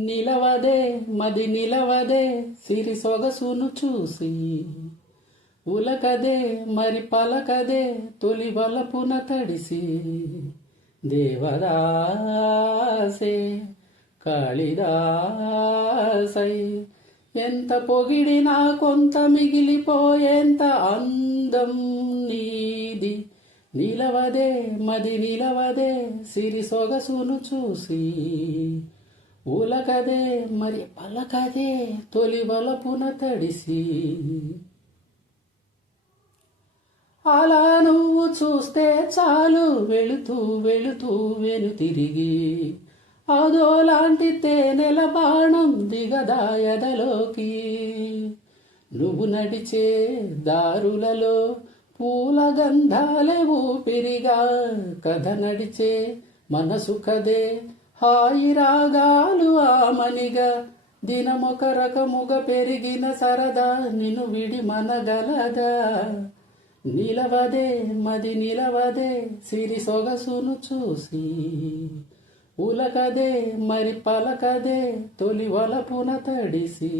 నిలవదే మది నిలవదే సిరి సొగసును చూసి ఉలకదే మరి పలకదే తొలి వలపున తడిసి దేవదాసే కాళిదాసై ఎంత పొగిడినా కొంత మిగిలిపోయేంత అందం నీది నిలవదే మది నిలవదే సిరి సొగసును చూసి ఉలకదే మరి పలకదే తొలి వలపున తడిసి అలా నువ్వు చూస్తే చాలు వెళుతూ వెళుతూ వెనుతిరిగి అదోలాంటి తేనెల బాణం దిగదాయదలోకి నువ్వు నడిచే దారులలో పూల గంధాలే ఊపిరిగా కథ నడిచే మనసు కదే హాయి రాగాలు ఆమనిగా దినమొక రకముగా పెరిగిన సరదా నిన్ను విడి మనగలదా నిలవదే మది నిలవదే సిరి సొగసును చూసి ఉలకదే మరి పలకదే తొలి వలపున తడిసి